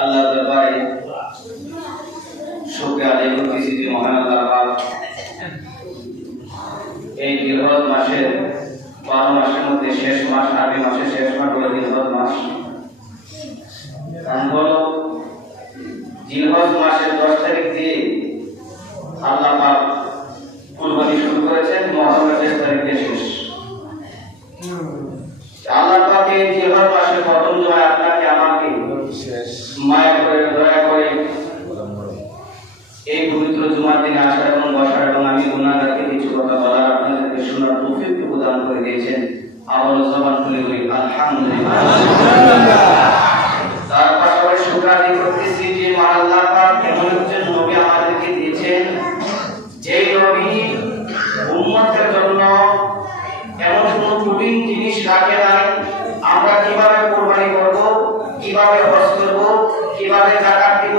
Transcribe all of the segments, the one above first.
আল্লাহর দরবারে শুকরিয়া আদায় করতেছি যে মহান আল্লাহ পাক এই জিলহজ মাসের 12 মাসের মধ্যে শেষ মাস, আরবি মাসের শেষ মাস হলো জিলহজ মাস। হলো জিলহজ মাসের 10 তারিখ দিয়ে আল্লাহ পাক কুরবানি শুরু করেছেন, মুহররমের 10 তারিখে শেষ। আল্লাহ পাক এই জিলহজ মাসের প্রথম জুমায় আপনাকে আমাকে মায়া করে দয়া করে এই পবিত্র জুমার দিনে আসার এবং বসার এবং আমি গুনাহগারকে কিছু কথা বলার আপনাদেরকে শোনার তৌফিক প্রদান করে দিয়েছেন। আবার জবান খুলে বলি আলহামদুলিল্লাহ। তার পাশাপাশি শুকর আদায় করতেছি যে আল্লাহ পাক এমন একজন নবী আমাদেরকে দিয়েছেন, যেই নবী উম্মতের জন্য এমন কোনো কঠিন জিনিস রাখে নাই। আমরা কিভাবে কোরবানি করব, কিভাবে হজ করব, কিভাবে যাকাত দিব,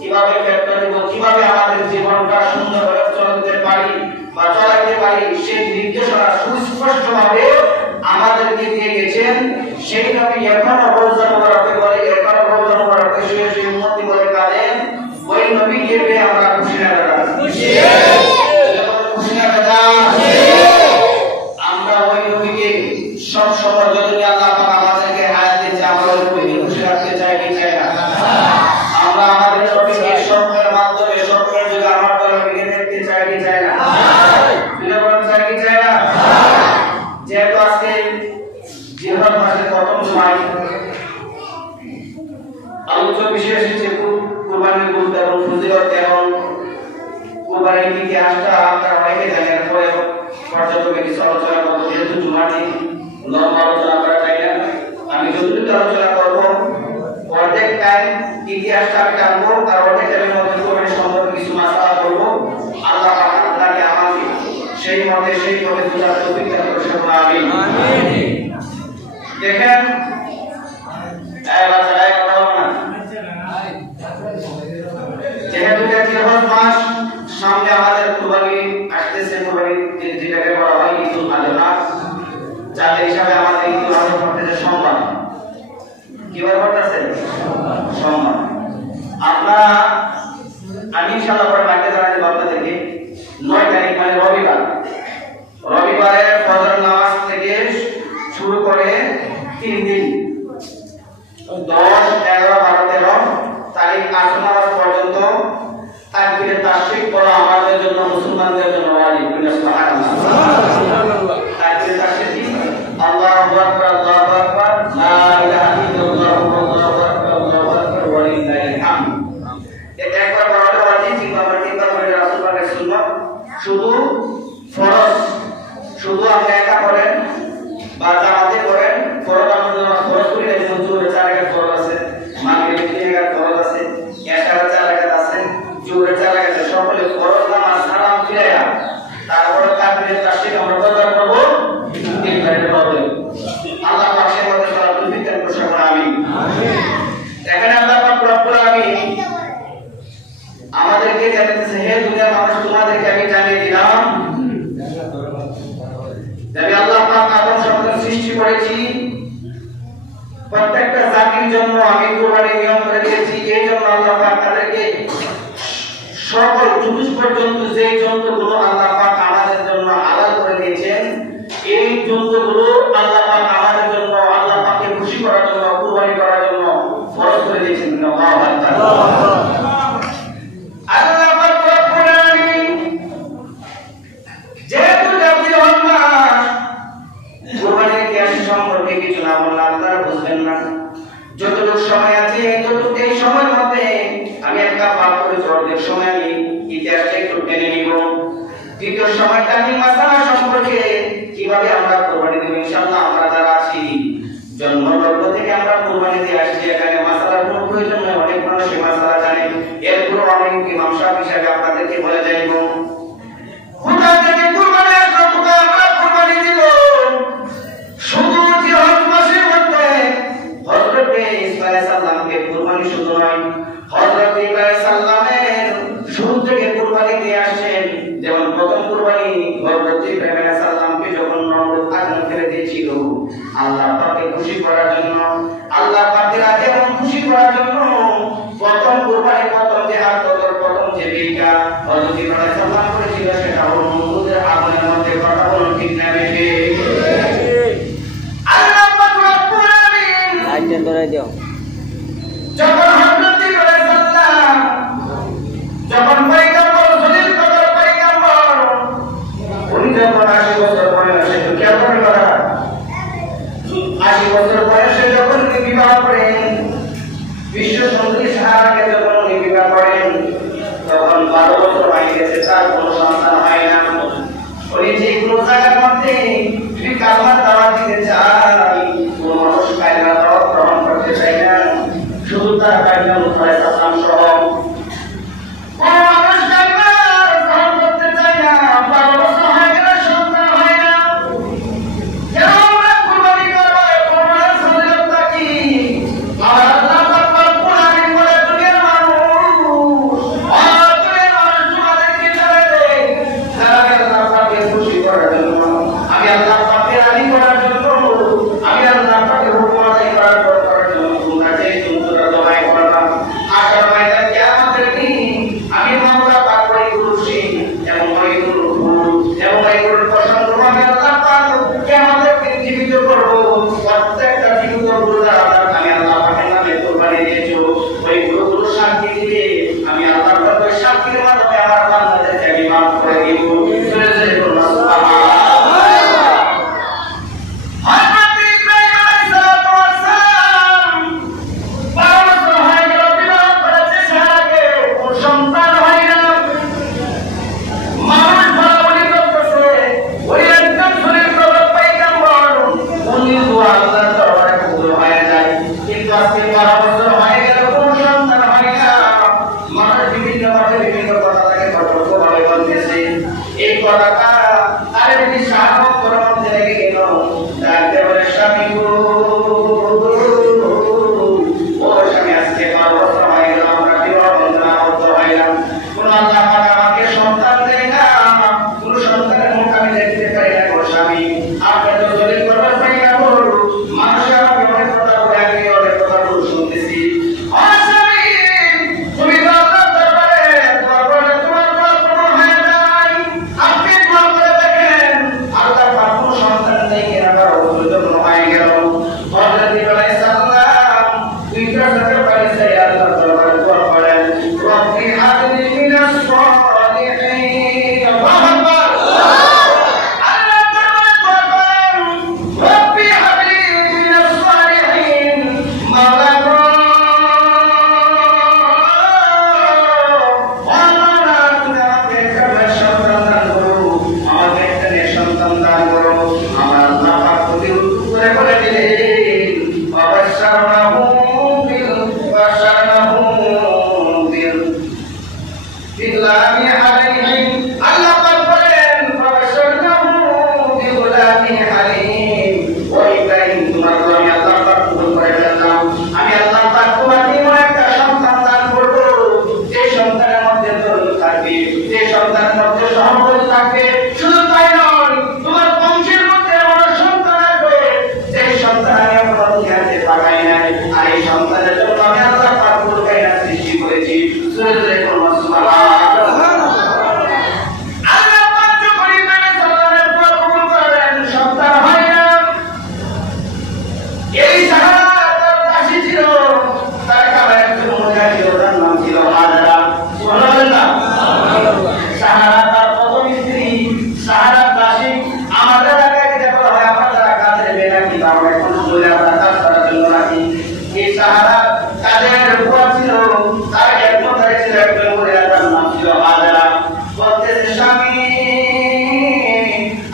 কিভাবে ফিতরা দিব, কিভাবে আমাদের জীবনটা সুন্দরভাবে চলতে পারি বা চলাতে পারি, সেই নির্দেশনা সুস্পষ্টভাবে আমাদেরকে দিয়ে গেছেন। সেই নবী এখনো রোজা মুবারকে বলে, এখনো রোজা মুবারকে শুয়ে শুয়ে উম্মতি বলে কাঁদেন, ওই নবীকে পেয়ে আমরা খুশি না বেড়া খুশি না বেড়া। আমরা ওই নবীকে সব সময় যদি আল্লাহ পাক আমাদেরকে হায়াত দিয়েছে, আমরা ওই নবীকে খুশি রাখতে চাই কি চাই না? আমরা আমাদের নবীকে স্বপ্নের মাধ্যমে স্বপ্নের যুগে আমার নবীকে দেখতে চাই কি চাই না? চাই কি চাই না? যেহেতু আজকে জিলহজ মাসের প্রথম জুমায় আলোচ্য বিষয় এসেছে কুরবানির গুরুত্ব এবং ফজিলত এবং কুরবানির ইতিহাসটা আপনারা অনেকে জানেন, পরে পর্যটকে কিছু আলোচনা করবো। যেহেতু জুমার দিন লম্বা আলোচনা করা যায় না, আমি যতটুকু আলোচনা করবো অর্ধেক টাইম ইতিহাসটা আমি টানবো আর অর্ধেক টাইমের মধ্যে কুরবানি সম্পর্কে কিছু মাসালা করবো। আল্লাহ আপনাকে আমাকে সেই মতে বুঝার তৌফিক দান করুন। আমিন। দেখেন যেহেতু জিলহজ মাস সামনে আমাদের কুরবানি আসতেছে, কুরবানি যেটাকে বলা হয় ঈদুল আযহা, যাতে হিসাবে আমাদের ঈদুল আযহা পড়তেছে সোমবার। কিবার পড়তেছে? সোমবার। আপনারা আমি ইনশাআল্লাহ পরে বাকি জানাতে বাবা থেকে 9 তারিখ মানে রবিবারের ফজর নামাজ থেকে শুরু করে 3 দিন 10, 11, 12, 13 তারিখ আসর নামাজ পর্যন্ত তাকবীরে তাশরিক পড়া আমাদের জন্য, মুসলমানদের জন্য ওয়াজিব। সুবহানাল্লাহ। তাকবীরে তাশরিক আল্লাহু আকবার, আল্লাহু আকবার, লা ইলাহা ইল্লাল্লাহু আল্লাহু আকবার, আল্লাহু আকবার ওয়া লিল্লাহিল হামদ। এটা একবার পড়াটা ওয়াজিব, তিনবার পড়লে রাসূল পাকের সুন্নাত। শুধু ফরজ, শুধু আপনি একা পড়েন বা জামাতে পড়েন, ফরজ আমাদের ফরজ করি না। যেমন জোহরের 4 রাকাত ফরজ আছে, মাগরিবের 3 রাকাত ফরজ আছে, এশারের 4 রাকাত আছে, জোহরের 4 রাকাত আছে, সকলে ফরজ নামাজ সালাম ফিরায়া তারপরে তাকবীরে তাশরিক আমরা কয়বার করব? 3 বার করব। আল্লাহ পাকের মধ্যে সবার তৌফিক দান করুন। আমিন। এখানে আল্লাহ পাক রব্বুল আলামিন আমাদেরকে জানাতেছে, হে দুনিয়ার মানুষ, তোমাদেরকে আমি জানিয়ে দিলাম আমি আল্লাহ পাক আদম সন্তান সৃষ্টি করেছি, প্রত্যেকটা জাতির জন্য আমি কুরবানির নিয়ম করে দিয়েছি। এই জন্য আল্লাহ পাক তাদেরকে সকল 24 পর্যন্ত যে জন্তুগুলো আল্লাহ পাক আমাদের জন্য হালাল করে দিয়েছেন, এই জন্তুগুলো আল্লাহ পাক আমাদের জন্য, আল্লাহ পাককে খুশি করার জন্য, কুরবানি করার জন্য ফরজ করে দিয়েছেন। আল্লাহু আকবার। আল্লাহ পাক রব্বুল আলামিন যেহেতু জিলহজ মাস, কুরবানির ইতিহাস সম্পর্কে কিছু না বললে আপনারা বুঝবেন না। যতটুকু সময় আছে ততটুকু এই সময়ের মধ্যে আমি একটা পাঠ করে অর্ধেক সময় আমি ইতিহাসটা একটু টেনে নিব। দ্বিতীয় সময়টা আমি মাসালা সম্পর্কে কিভাবে আমরা কুরবানি দেব ইনশাআল্লাহ। আমরা যারা আছি জন্মলগ্ন থেকে আমরা কুরবানি দিয়ে আসছি, এখানে মাসালার কোনো প্রয়োজন নেই। অনেক মানুষ এই মাসালা জানে, এরপর অনেক ইমাম সাহেব হিসাবে আপনাদেরকে বলে যাইব, খোদা থেকে কুরবানি আসলো, খোদা আমরা কুরবানি দিব শুধু জিলহজ মাসের মধ্যে। হযরত ইসমাঈল আলাইহিস সালামকে কুরবানি শুধু নয়, হযরত ইব্রাহিম সাল্লামের শুরু থেকে কুরবানি দিয়ে আসছেন। যেমন প্রথম কুরবানি হযরত ইব্রাহিম সাল্লামকে যখন নমরুদ আগুন ফেলে দিয়েছিল, আল্লাহ পাককে খুশি করার জন্য, আল্লাহ পাকের আগে খুশি করার জন্য যে বিকা হযরত ইব্রাহিম সাল্লাম করেছিল সেটা হলো নমরুদের আগুনের মধ্যে কথা বলুন ঠিক না বেশি আল্লাহ পাক রব্বুল আলামিন লাইটটা ধরে দাও যখন হযরত ইব্রাহিম সাল্লাম যখন পয়গম্বর জলিল কদর পয়গম্বর উনি যখন 80 বছর বয়সে তো কি করে করা 80 বছর বয়সে যখন বিবাহ করেন বিশ্ব সুন্দরী সাহারাকে যখন উনি বিবাহ করেন তখন 12 বছর হয়ে গেছে তার কোনো সন্তান হয় না উনি যে কোনো জায়গার মধ্যে যদি কালমার দাওয়াত দিতে চায় কোনো মানুষ কালমার দাওয়াত গ্রহণ করতে চায় না শুধু তার কালমার মুখে সালাম সহ কোনো মানুষ কালমার গ্রহণ করতে চায় না 12 বছর হয়ে গেলে সন্তান হয় না কেন আমরা কুরবানি করব কুরবানির ফজিলতটা কি আমার আল্লাহ পাক রব্বুল আলামিন বলে দুনিয়ার মানুষ দুনিয়ার মানুষ তোমাদেরকে ছেড়ে দেয় আমি আল্লাহ পাকের খুশি করার জন্য আমি আল্লাহ পাকের রাজি করার জন্য আমি আল্লাহ পাকের হুকুম আদায় করার জন্য তোমরা যে তোমরা দোয়া করবা আশা ময়দান কিয়ামতের দিন আমি মাওলা পাক করে খুশি এবং ওই এবং এই পছন্দ হবে আল্লাহ পাক কিয়ামতের দিন জীবিত করব প্রত্যেকটা জীবিত গুরুরা আমি আল্লাহ পাকের নামে কুরবানি দিয়েছো ওই গুরুগুলো শান্তি দিলে আমি আল্লাহ পাকের শান্তির মাধ্যমে আমার বান্দাদেরকে আমি মাফ করে দিব চলে যাই বলুন সুবহানাল্লাহ হযরত ইব্রাহিম আলাইহিস সালাম 12 বছর হয়ে গেল বিবাহ করেছে সারাকে কোন সন্তান হয় না মানুষ বলাবলি করতেছে ওই একজন শরীর প্রবল পয়গম্বর উনি দোয়া আল্লাহর দরবারে কবুল হয়ে যায় কিন্তু আজকে 12 বছর হয়ে গেল কোন সন্তান হয় না মানুষ বিভিন্ন ভাবে বিভিন্ন কথা তাকে কঠোরভাবে বলতেছে এই কথাটা আরে যদি সাহায্য করার মধ্যে লেগে গেল তাকে বলে স্বামী গো ও স্বামী আজকে 12 বছর হয়ে গেল আমরা বিবাহ বন্ধনে আবদ্ধ হইলাম কোন আল্লাহ পাক আমাকে সন্তান দেয় না কোন সন্তানের মুখ আমি দেখতে পাই না গো স্বামী আপনি তো জলিল করবার পাই না গো মানুষ আমাকে অনেক কথা বলে আমি অনেক কথা শুনতেছি ও স্বামী তুমি তো আল্লাহর দরবারে দোয়া করলে তোমার দোয়া কবুল হয়ে যায় আপনি দোয়া করে দেখেন আল্লাহ পাক কোন সন্তান দেয় কিনা তার অভিযোগ হয়ে গেল হযরত ইব্রাহিম সাল্লাম দুইটা সাথে পাইছে আল্লাহর দরবারে দোয়া করেন রব্বি হাবলি মিনাস সালিহিন আল্লাহু আকবার আল্লাহর দরবারে দোয়া করেন রব্বি হাবলি মিনাস সালিহিন মাওলা গো মাওলা তুমি আমাকে একটা সন্তান দান করো আমাকে একটা সন্তান দান করো আমার আল্লাহ পাক প্রতি করে বলে দিলেন অবশ্যরাহু বিগুলামি আলাইহিম আল্লাহ পাক বলেন অবশ্যরাহু বিগুলামি আলাইহিম ও ইব্রাহিম তোমার আমি আল্লাহ পাক কবুল করে নিলাম আমি আল্লাহ পাক তোমাকে একটা সন্তান দান করব যে সন্তানের মধ্যে দরদ থাকবে যে সন্তানের মধ্যে সহবত থাকবে শুধু তাই নয় তোমার বংশের মধ্যে এমন সন্তান আসবে যে সন্তান আমি আমার দুনিয়াতে পাঠাই নাই আর এই সন্তানের জন্য আমি আল্লাহ পাক কুরবানি সৃষ্টি করেছি সুরে বলুন সুবহানাল্লাহ আল্লাহ পাক যখন ইব্রাহিম সাল্লামের দোয়া কবুল করেন সন্তান হয় না এই সাহারা তার দাসী ছিল তার কাছে একজন মহিলা ছিল তার নাম ছিল হাজরা সুবহানাল্লাহ সাহারা তার প্রথম স্ত্রী সাহারা দাসী আমাদের এলাকায় যেটা বলা হয় আমরা যারা কাজের মেয়ে নাকি আমরা এখন মহিলা আমরা কাজ করার জন্য নাকি এই সাহারা কাজের বুয়া ছিল তার একজন ছিল একজন মহিলা তার নাম ছিল হাজরা বলতেছে স্বামী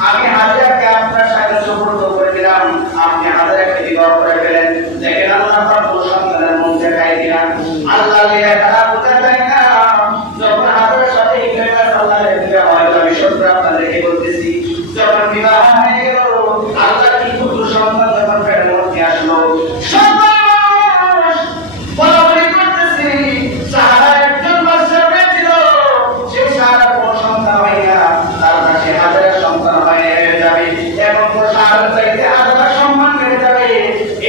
আমি হাজরাকে আপনার সাথে সুপর্দ করে দিলাম আপনি হাজরাকে বিবাহ করে ফেলেন দেখেন আল্লাহ পাক সন্তানের মন দেখাই দিলেন আল্লাহ লিয়া তারা বুঝা যায় না যখন হাজরার সাথে ইব্রাহিম সাল্লাল্লাহু বিবাহ হয় আমি সত্য আপনাদেরকে বলতেছি যখন বিবাহ হয়ে গেল আল্লাহ কি পুত্র সন্তান যখন পেটের মধ্যে আসলো সন্তান বলাবলি করতেছি সাহারা একজন বাদশা হয়েছিল সেই সাহারা কোন সন্তান হয় না তার কাছে হাজারের সন্তান হয়ে যাবে এবং সাহারা চাইতে হাজার সম্মান পেয়ে যাবে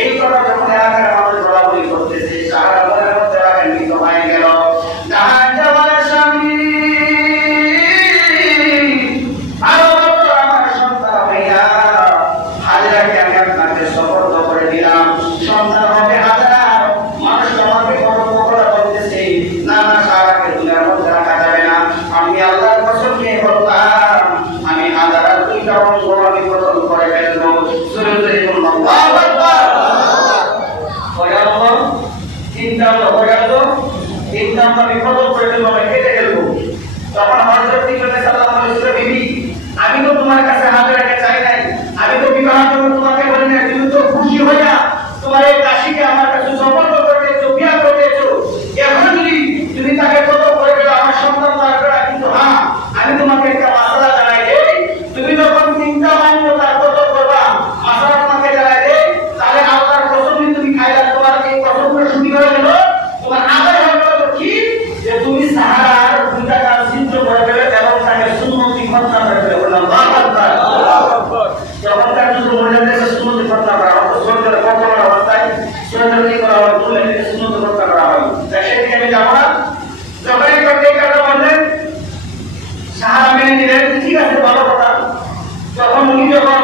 এই কথা যখন এলাকার মানুষ বলাবলি করতেছে সাহারা মনের মধ্যে রাগান্বিত হয়ে গেল হয়ে গেল তো তিনটা আমি কতল করে ফেলবো, আমি কেটে ফেলবো। তখন হযরত ইব্রাহিম সাল্লাল্লাহু আলাইহি ওয়াসাল্লাম, বিবি আমি তো তোমার কাছে হাত রেখে চাই নাই, আমি তো বিবাহের জন্য তোমাকে বলি না, তুমি তো খুশি হয়ে তোমার এই দাসীকে আমার কাছে সমর্পণ করে দিয়েছো, বিয়ে করে দিয়েছো। এখন যদি তুমি তাকে কতল করে ফেলো আমার সন্তান তো আসবে না। কিন্তু হ্যাঁ, আমি তোমাকে একটা মাসআলা জানাই দেই, তুমি যখন তিনটা মাইল তার কতল করবা, মাসআলা তোমাকে জানাই দেই, তাহলে আল্লাহর কসম তুমি খাইলা, তোমার এই কসমটা শুনি হয়ে গেল, তোমার আদায় হয়ে গেল কি যে তুমি সাহারার দুইটা কাজ চিন্তা করে ফেলে এবং তাকে সুন্নতি খতনা করে ফেলে। বললাম আল্লাহু আকবার, আল্লাহু আকবার। যখন তার শুধু মহিলাদেরকে সুন্নতি খতনা করা হয়, সুন্নতের কতল অবস্থায় সুন্নতি করা হয়, তুলে সুন্নতি খতনা করা হয়, সেদিকে আমি যাবো না। যখন এই কথা বললেন সাহারা মেনে নিলেন, ঠিক আছে ভালো কথা। যখন উনি যখন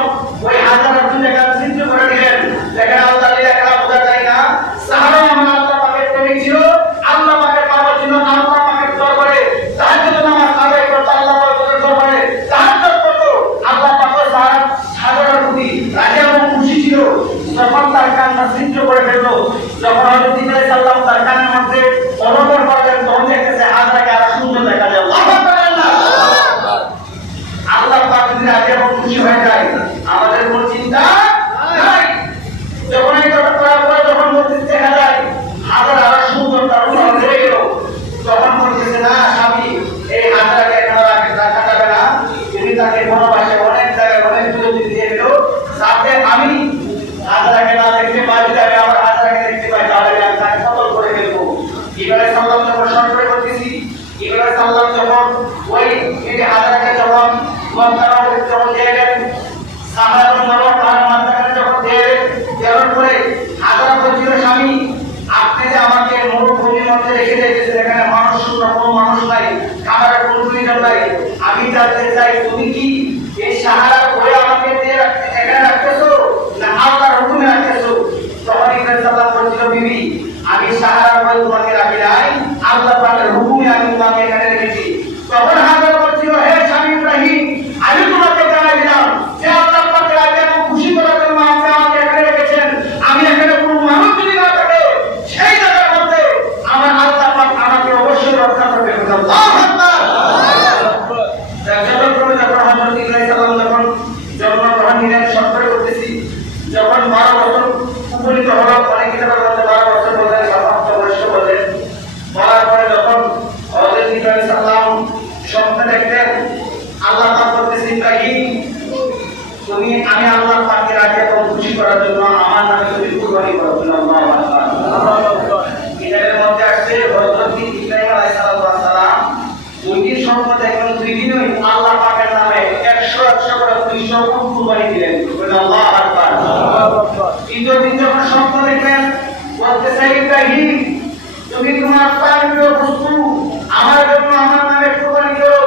ওই হাজার দুইটা কাজ চিন্তা করে দিলেন, দেখেন আল্লাহ লেখা বোঝা যায় না, সাহারা আমার আল্লাহ পাকের প্রেমিক ছিল, আল্লাহ পাকের পাওয়ার জন্য আল্লাহ পাকের দরবারে তাহাজ্জুদ নামাজ আদায় করতে, আল্লাহ পাকের দরবারে তাহাজ্জুদ করত। আল্লাহ পাকের সাহারার প্রতি রাজি এবং খুশি ছিল। যখন তার কান্না চিন্তা করে ফেললো, যখন হযরত ইব্রাহিম সাল্লাল্লাহু তার কান্নার মধ্যে অনবর করলেন, তখন দেখতেছে হাজারকে আরো সুন্দর দেখা যায়। আল্লাহ পাক যদি রাজি এবং খুশি হয়ে যায়, আমাদের কোনো চিন্তা নাই। যখন এই কথা করার পর যখন মসজিদ দেখা যায় হাজার আরো সুন্দর, তার উন্নত হয়ে গেল, তখন বলতেছে না স্বামী, এই হাজারকে এখানে রাখা যাবে না, তুমি তাকে ভালোবাসে অনেক জায়গায় অনেক দূরে দিয়ে দিল, যাতে আমি হাজারকে না দেখতে পাই, যাবে আমার হাজারকে দেখতে পাই, তাহলে আমি তাকে কতল করে ফেলবো। ইব্রাহিম সাল্লাল্লাহু যখন সংকটে করতেছি, ইব্রাহিম সাল্লাল্লাহু যখন ওই হাজারকে যখন যখন দিয়ে গেলেন, সাহারা মরণ তার মাথায় যখন দিয়ে দেওয়ার পরে হাজার বলছিল, স্বামী আপনি যে আমাকে মরুভূমির মধ্যে রেখে দিয়েছেন, এখানে মানুষ শূন্য, কোনো মানুষ নাই, খাবারের কোনো প্রয়োজন নাই, আমি জানতে চাই তুমি কি এই সাহারা করে আমাকে এখানে রাখতেছো না আল্লাহর হুকুমে রাখতেছো? তখন ইব্রাহিম সাল্লাল্লাহু বলছিল, বিবি আমি সাহারা করে তোমাকে রাখি নাই, আল্লাহ পাকের হুকুমে আমি তোমাকে এখানে রেখেছি। তখন হাজার বলছিল, হে স্বামী ইব্রাহিম, আমি তোমাকে জানাই দিলাম যে আল্লাহ পাকের রাজি এবং খুশি করার জন্য আপনি আমাকে এখানে রেখেছেন। আমি এখানে কোনো মানুষ যদি না থাকে, সেই জায়গার মধ্যে আমার আল্লাহ পাক আমাকে অবশ্যই রক্ষা করবে। আল্লাহু আকবার, যখন হযরত ইব্রাহিম সাল্লাল্লাহু যখন জন্মগ্রহণ নিলেন, সফর করতেছি, যখন 12 বছর উপনীত হলো, অনেক কিতাবের মধ্যে 12 বছর বলেন, প্রাপ্ত বয়স বলেন, বলার পরে যখন হযরত ইব্রাহিম সাল্লাল্লাহু স্বপ্ন দেখতেন, আল্লাহ পাক বলতেছেন, ইব্রাহিম তুমি আমি আল্লাহ পাকের রাজি এবং খুশি করার জন্য আমার নামে তুমি কুরবানি করো। আল্লাহু আকবার, আল্লাহু আকবার। কিতাবের মধ্যে আসছে হযরত ইব্রাহিম আলাইহিস সালাম দুইটি স্বপ্ন দেখলেন, দুই দিনই আল্লাহ পাকের নামে 100 করে 200 কুরবানি দিলেন। আল্লাহু আকবার, আল্লাহু আকবার। তৃতীয় দিন যখন স্বপ্ন দেখলেন, বলতেছে, ইব্রাহিম তুমি তোমার প্রাণপ্রিয় বস্তু আমার জন্য আমার নামে কুরবানি করো।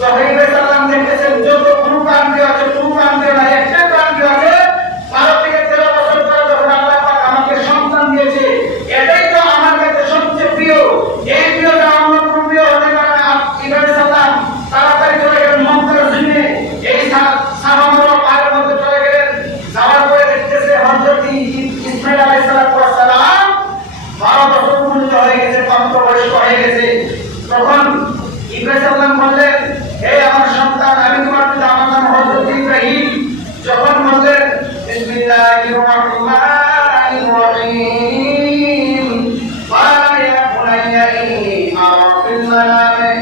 তখন ইব্রাহিম সাল্লাম দেখতেছেন যত প্রাণপ্রিয় আছে, প্রাণপ্রিয় না, একটা প্রাণপ্রিয় আছে, 12 থেকে 13 বছর পরে যখন আল্লাহ পাক আমাকে সন্তান দিয়েছে, এটাই তো আমার কাছে সবচেয়ে প্রিয়। এই প্রিয়টা আমার প্রিয় হতে পারে না। ইব্রাহিম সাল্লাম তাড়াতাড়ি চলে গেলেন মক্কার জমিনে, এই সাহাবারা পায়ের মধ্যে চলে গেলেন। যাওয়ার পরে দেখতেছে হযরত ইসমাঈল আলাইহিস সালাম 12 বছর পূর্ণ হয়ে গেছে, প্রাপ্তবয়স্ক হয়ে গেছে। তখন ইব্রাহিম সাল্লাম বললেন, হে আমার সন্তান, আমি তোমার পিতা, আমার নাম হযরত ইব্রাহিম। যখন বললেন বিসমিল্লাহির রাহমানির রহিম, ওয়া ইয়া বুনাইয়া ইন্নী আরা ফিল মানামি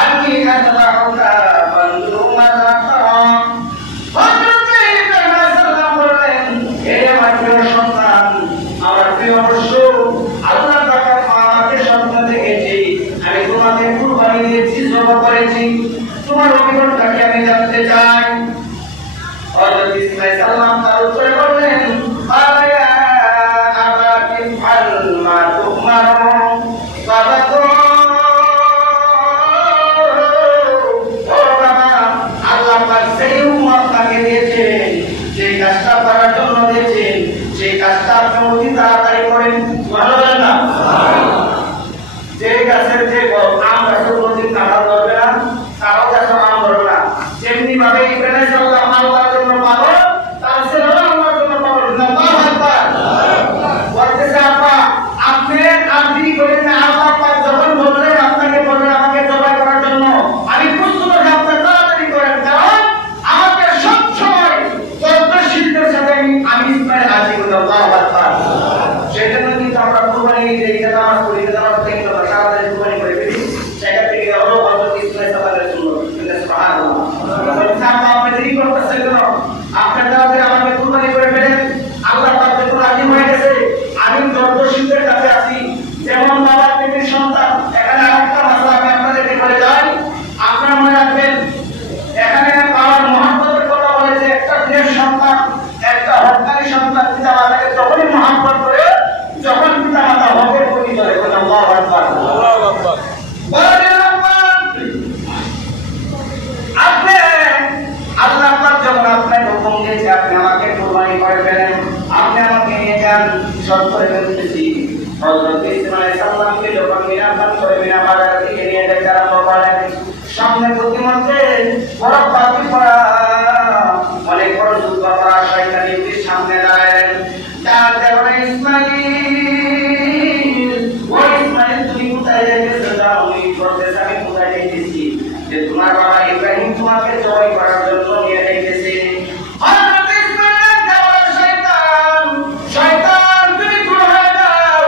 আন্নী আযবাহুকা ফানজুর মাযা তারা। হযরত ইব্রাহিম সাল্লাম বললেন, হে আমার প্রিয় সন্তান, আমার প্রিয় বৎস, আল্লাহ তাআলা আমাকে সন্তান দিয়েছে, আমি তোমাকে কুরবানি দিয়েছি, জবাহ করেছি, তোমার অভিজ্ঞতাকে আমি জানতে চাই। হযরত ইসমাঈল সাল্লাম তার উত্তরে বললেন, ক্বালা ইয়া আবাতি ফাল মা তুমারু, বাবা তো আকবার, আল্লাহু আকবার। আপনি আল্লাহ পাক যখন আপনাকে হুকুম দিয়েছে আপনি আমাকে কুরবানি করে ফেলেন, আপনি আমাকে নিয়ে যান, শর্ত করে ফেলতেছি। হযরত ইসমাঈল সাল্লামকে যখন মিনাপান করে মিনা বাজার থেকে নিয়ে যেতে আরম্ভ করেন, সামনে প্রতিমধ্যে বড় পাখি পড়া অনেক বড় যুদ্ধ করা শয়তান ইবলিস সামনে দাঁড়ালেন। ডাক দেওয়া ইসমাঈল, ও ইসমাঈল তুমি কোথায় যাইতেছো? যাও আমি করতেছি, আমি কোথায় যাইতেছি? যে তোমার বাবা ইব্রাহিম তোমাকে জয় করার জন্য নিয়ে যাইতেছে। হযরত ইসমাঈল দেওয়া শয়তান, শয়তান তুমি দূর হয়ে যাও,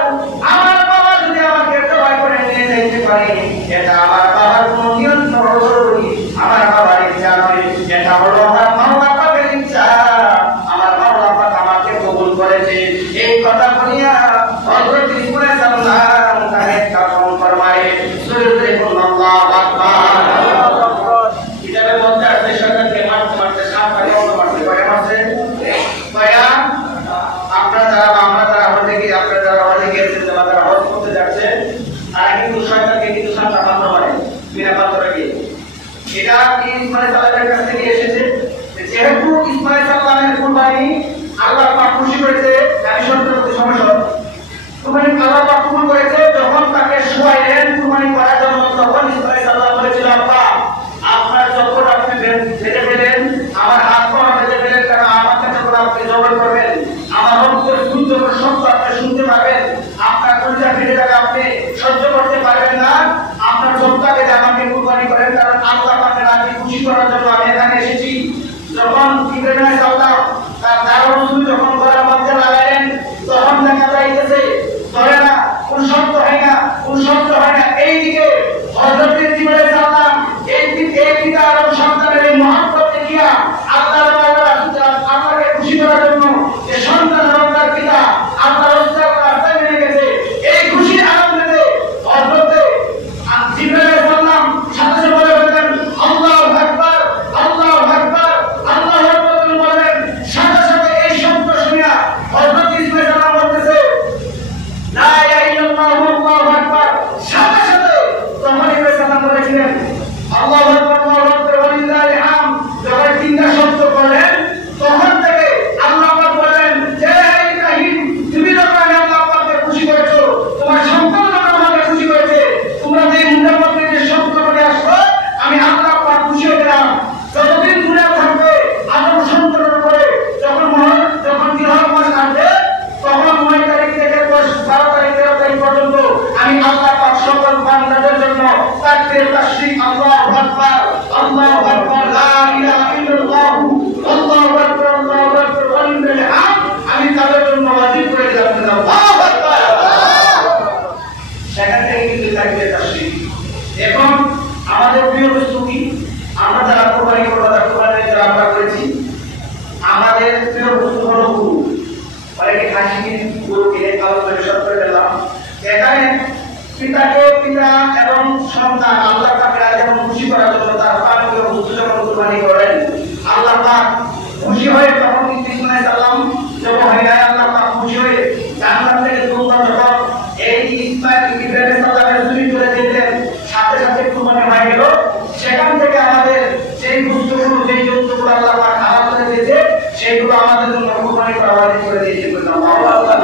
আমার বাবা যদি আমাকে জয় করে নিয়ে যাইতে পারে এটা আমার বাবার কোনো নিয়ন্ত্রণ নয়, আমার বাবার ইচ্ছা নয়, এটা হলো আমার মাওলা পাকের ইচ্ছা। আমার মাওলা পাক আমাকে কবুল করেছে। এই কথা বলিয়া হযরত ইসমাঈল সাল্লাম তাকে কাফন ফরমায়ে সুরে আল্লাহু আকবার। কিতাবে বলতে আছে শয়তানকে মারতে মারতে সাপ কাটে অন্য মারতে কয়টা মারছে? কয়টা? আপনারা যারা হজে গিয়ে আপনারা যারা হজে গিয়েছেন, যারা হজ করতে যাচ্ছে তারা কিন্তু শয়তানকে কিন্তু সাপটা মারতে পারে বিনা পাথরে গিয়ে। এটা কি ইসমাঈল সাল্লামের কাছ থেকে এসেছে? যেহেতু ইসমাঈল সাল্লামের কুরবানি আল্লাহ পাক খুশি করেছে, আমি সত্যি সমস্যা কুরবানি আল্লাহ পাক কবুল করেছে। যখন তাকে শুয়াইলেন কুরবানি করার জন্য, তখন ইসমাঈল সাল্লাম বলেছিল, আব্বা আপনার যখন আপনি বেঁধে ফেলেন, আমার হাত পা বেঁধে ফেলেন, কারণ আমাকে যখন আপনি জবাই করবেন আমার অন্তর শুদ্ধ শব্দ আপনি শুনতে পারবেন, আপনার কলিজা ফেটে যাবে, আপনি সহ্য করতে পারবেন না। আপনার সন্তানকে আমাকে কুরবানি করেন, কারণ আল্লাহ পাকের রাজি খুশি করার জন্য আমি এখানে এসেছি। যখন ইব্রাহিম সাল্লাম তার দারুণ যখন গলার মধ্যে লাগাইলেন, তখন দেখা যাইতেছে ধরে না, কোন শব্দ হয় না, কোন শব্দ হয় না। এইদিকে হযরত ইসমাঈল সাল্লাম এই পিতা এবং সন্তানের এই মহব্বত দেখিয়া আল্লাহর আল্লাহকে খুশি করার জন্য যে সন্তান এবং তার পিতা আল্লাহর রাস্তায় মেনে গেছে, এই খুশির আনন্দে হযরত জিবরাইল সাল্লাম সাথে সাথে বলে ফেললেন আল্লাহু আকবার, আল্লাহু আকবার, আল্লাহু আকবার বলেন। সাথে সাথে এই শব্দ শুনিয়া হযরত ইসমাঈল সাল্লাম বলতেছে লা ইলাহা ইল্লাল্লাহু আল্লাহু আকবার। সাথে সাথে তখন ইসমাঈল সাল্লাম বলেছিলেন আল্লাহু আকবার, আল্লাহু আকবার ওয়ালিল্লাহিল হামদ। যখন তিনটা শব্দ বলেন তখন থেকে আল্লাহ পাক বলেন যে ইব্রাহিম তুমি যখন আল্লাহ পাককে খুশি করেছো, তোমার সন্তান যখন আমাকে খুশি করেছে, তোমরা যে মুখের মধ্যে যে শব্দ বলে আসছো আমি আল্লাহ পাক খুশি হয়ে গেলাম। যতদিন দুনিয়া থাকবে আদম সন্তানের উপরে যখন জিলহজ মাস আসবে, তখন 9 তারিখ থেকে 12 তারিখ 13 তারিখ পর্যন্ত আমি আল্লাহ পাক সকল বান্দাদের জন্য তাকবীর তাশরীক আল্লাহু আকবার, আল্লাহু আকবার, লা ইলাহা ইল্লাল্লাহ, আল্লাহু আকবার, আল্লাহু আকবার ওয়ালিল্লাহিল হামদ আমি তাদের জন্য ওয়াজিব করে দিলাম। আল্লাহু আকবার। সেখান থেকে কিন্তু তাকবীর তাশরীক। এখন আমাদের প্রিয় বস্তু কি? আমরা যারা কুরবানি করব, কুরবানি যারা আমরা করেছি, আমাদের প্রিয় বস্তু হলো গরু। অনেকে খাসি গরু কিনে কালো করে সব করে দিলাম। এখানে পিতা এবং সন্তান আল্লাহ পাকের যেমন খুশি করার জন্য তার প্রিয় বস্তু যখন কুরবানি করেন, আল্লাহ পাক খুশি হয়ে তখন ইসমাঈল সাল্লাম যখন হয়ে যায়, আল্লাহ পাক খুশি হয়ে জান্নাত থেকে দুর্গন্ধ যখন এই ইব্রাহিম সাল্লামের চুরি করে দিলেন, সাথে সাথে কুরবানি হয়ে গেল। সেখান থেকে আমাদের সেই বস্তুগুলো, যেই জন্তুগুলো আল্লাহ পাক হারাম করে দিয়েছে, সেগুলো আমাদের জন্য কুরবানি করা ওয়াজিব করে দিয়েছে। আল্লাহু আকবার।